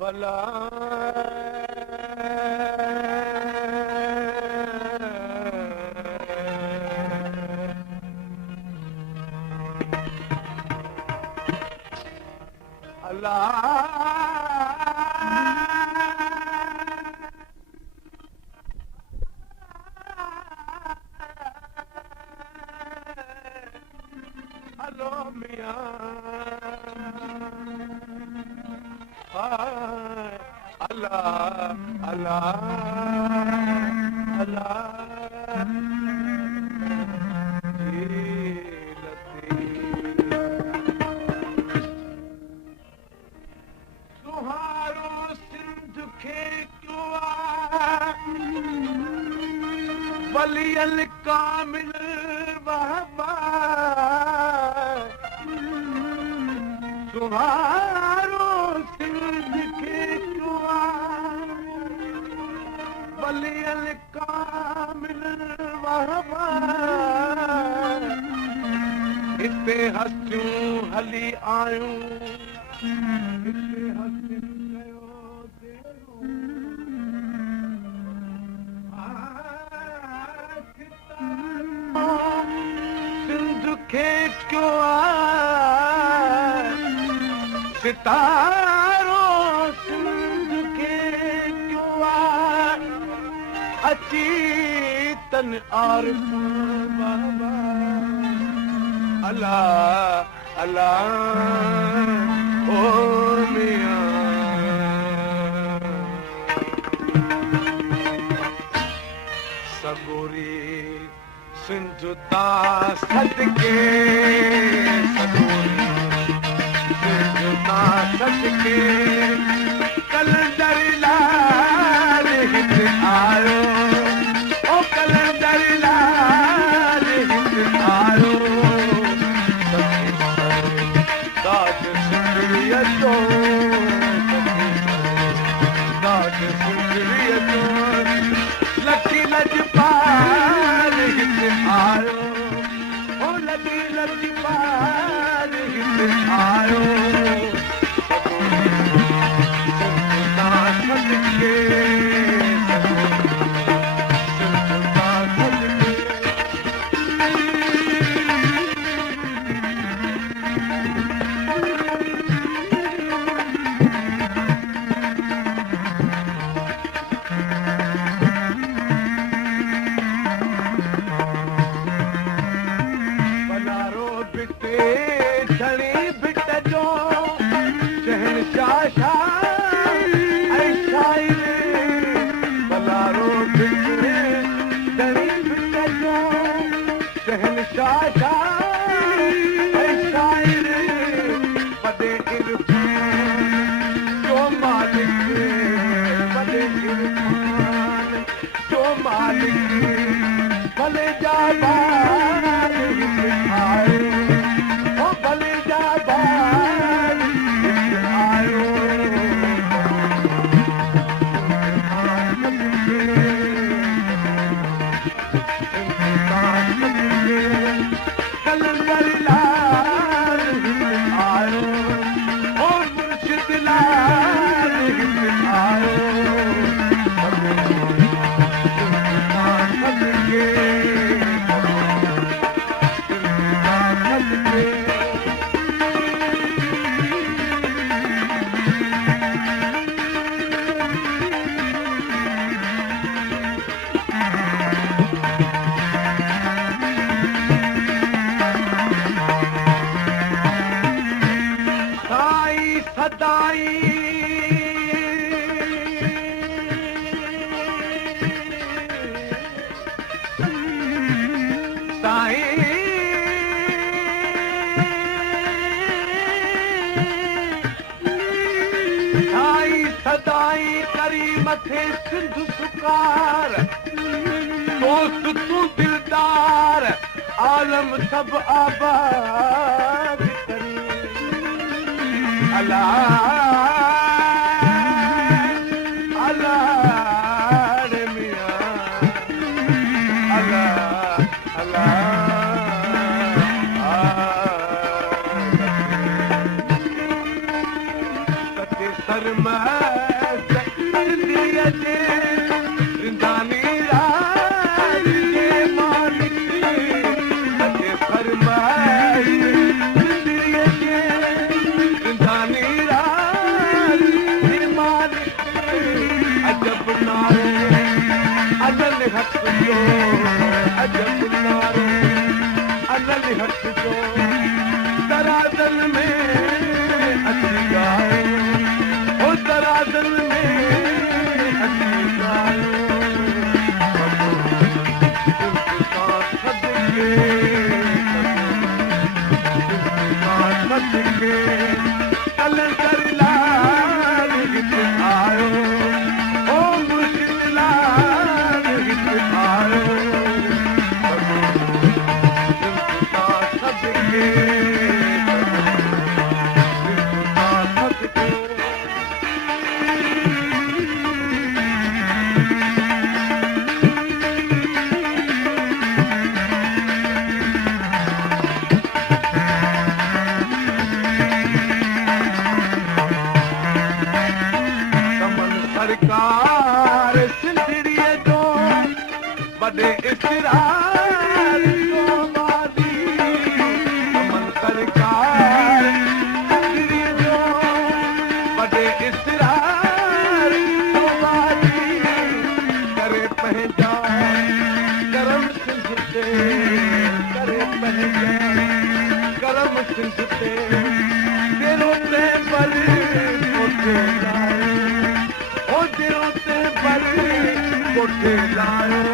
भला हलो मियां अल्लाह अल्लाह अल्लाह सुहारो सिंध खे क्यों वलियल कामिल वहबा सुहारो सिंध खे क्यों वलियल कामिल वहबा हिते हसियूं हली आयूं हिते हसियूं कयो सिंध खे क्यों सितारो सिंध खे क्यों अची तन आरिफ बाबा अल्लाह अल्लाह ओ मियां सगोरी सिंध ता सदके सगोरी सिंध ता सदके कलंदर लाल हित आयो ओ कलंदर लाल हित आयो दाद सुंदरिया तो दाद सुंदरिया तो लकी लजपाल हित आयो ओ लकी लजपाल हित आयो सिंधुता सदके सिंधुता सदके बनारो बिटे छड़ी बिट जो शहनशाह शाह ऐ शायर बनारो बिटे छड़ी बिट जो शहनशाह शाह ऐ शायर बदे इरफान जो मालिक बदे इरफान जो मालिक भले जा बार हित आयो ओ भले जा बार हित आयो कलंदर लाल हित आयो ओ मुर्शिद लाल हित आयो साई सदाई साई सदाई करी मथे सिंध सुकार दोस्त तू दिलदार आलम सब आबाद करी अल्लाह अल्लाह रे मियां अल्लाह अल्लाह जे रिंदानी राज जे मालिक अॼु फरमाई सिंधड़ीअ जे रिंदानी राज जे मालिक अजब नारो अजल हथ जो अजब नारो अजल हथ जो दरादल में अची आयो ओ दरादल में अची आयो कलंदर लाल हित आयो ओ मुर्शिद लाल हित आयो सरकार सिंधड़ीअ जो वॾे इतिरार जो वादी अमन सरकार सिंधड़ीअ जो वॾे इतिरार जो वादी करे पंहिंजा करम सिंध ते करे पंहिंजा करम सिंध ते तेरो ते पर ओते कोठे लायो